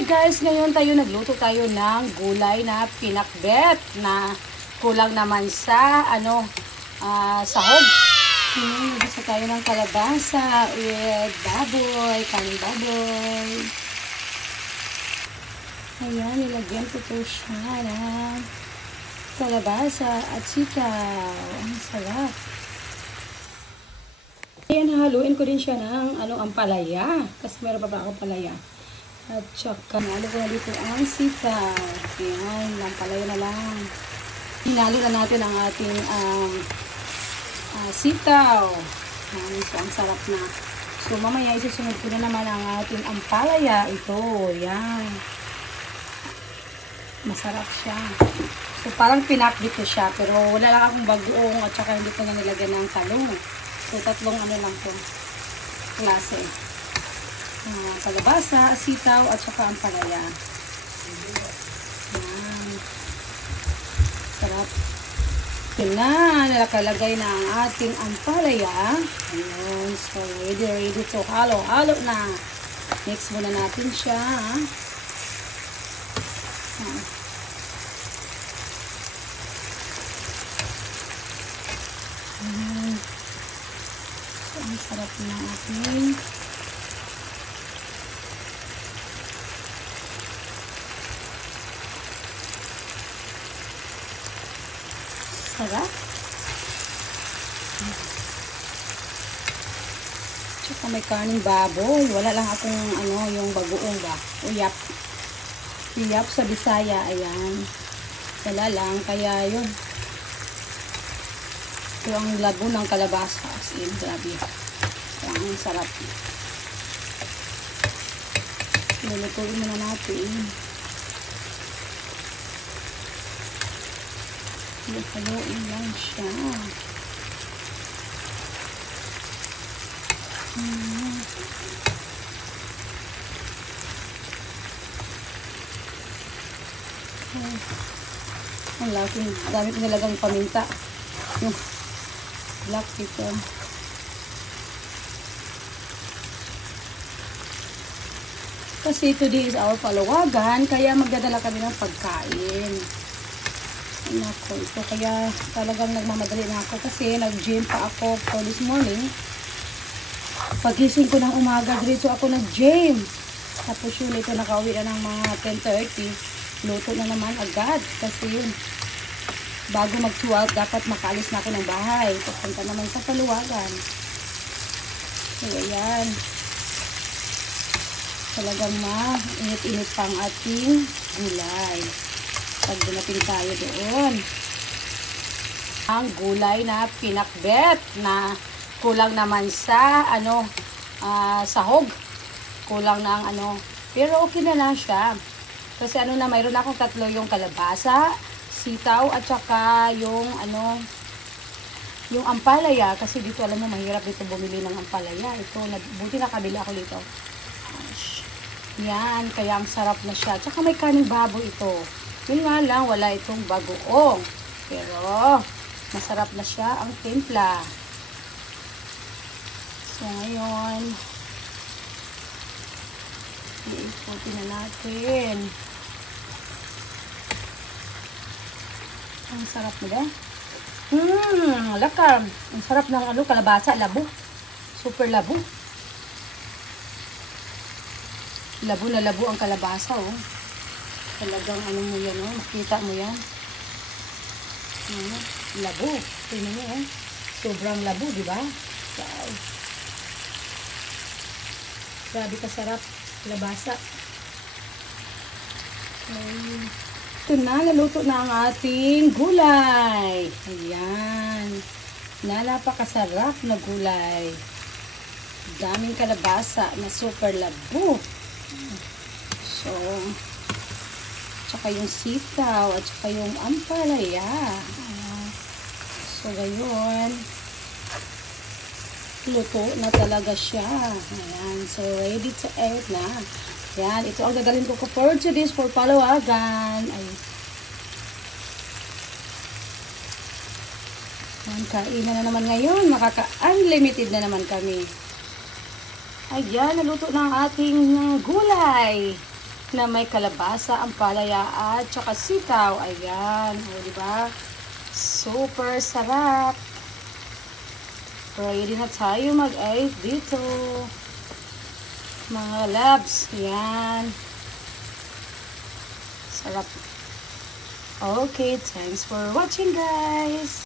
Hi guys, ngayon nagluto tayo ng gulay na pinakbet na kulang naman sa sahog. Nagisa tayo ng kalabasa with baboy, kaning baboy. Ayan, nilagyan ko po siya ng kalabasa at sitaw. Ang sarap. Ayan, haluin ko din siya ng ampalaya. Kasi meron pa ba akong palaya. At saka, hinalo ko na dito ang sitaw. Ayan, ampalaya na lang. Hinalo na natin ang ating sitaw. Ayan, so, ang sarap na. So, mamaya isusunod ko na naman ang ating ampalaya. Ito, ayan. Masarap siya. So, parang pinakbit ko siya. Pero wala lang akong bagoong at saka hindi ko na nilagyan ng talong. So, tatlong lang po. Klase. Kalabasa, sitaw, at saka ampalaya. Ayan. Sarap. Yun na. Nalakalagay na ang ating ampalaya. Ayan. So, ready to halo-halo na. Mix muna natin siya. Ayan. So, ang sarap na ating sarap. Tsaka may karning baboy. Wala lang akong yung bagoong ba. Uyap. Uyap sa Bisaya. Ayan. Wala lang. Kaya yun. Ito ang labo ng kalabasa. As in, grabe. Ang sarap. Lulutuin muna natin. Haluin lang siya. Ang laki. Dami ko nilagang paminta. Yung black pepper. Kasi today is our palawagan, kaya magdadala kami ng pagkain. Nako, ito kaya talagang nagmamadali na ako kasi nag-gym pa ako for this morning. Pagising ko ng umaga, diretso ako nag-gym. Tapos yun, ito nakauwi na ng mga 10:30. Luto na naman agad kasi yun. Bago mag-12, dapat makaalis na ako ng bahay. Papunta naman sa paluwagan. So, ayan. Talagang mainit-init pang ating gulay. Pag dumating tayo doon. Ang gulay na pinakbet na kulang naman sa sahog. Kulang na ang pero okay na lang siya. Kasi mayroon akong tatlo yung kalabasa, sitaw at saka yung yung ampalaya kasi dito alam mo mahirap dito bumili ng ampalaya. Ito buti nakabili ako dito. Yan, kaya ang sarap na siya. Tsaka may kaning baboy ito. Yun nga lang, wala itong bagoong. Pero, masarap na siya ang timpla. So, ngayon, iikutin na natin. Ang sarap nila. Lakam. Ang sarap ng kalabasa, labo. Super labo. Labo na labo ang kalabasa, oh. Talagang mo yan, oh. Makita mo yan. Labo. Tingnan mo, oh. Sobrang labo, di ba? Wow. Grabe kasarap. Kalabasa. Ito na, naluto na ang ating gulay. Ayan. Napakasarap na gulay. Daming kalabasa na super labo. So, tsaka yung sitaw at tsaka yung ampalaya. So, ngayon, luto na talaga siya. Ayan. So, ready to eat na. Ayan. Ito ang gagalin ko for today's for palawagan. Ay. Ayan. Kainan na naman ngayon. Makaka-unlimited na naman kami. Ayan. Naluto na ang ating gulay. na may kalabasa, ampalaya at saka sitaw. Ayan, o diba? Super sarap. Ready na tayo mag-ice dito. Mga labs, yan. Sarap. Okay, thanks for watching guys.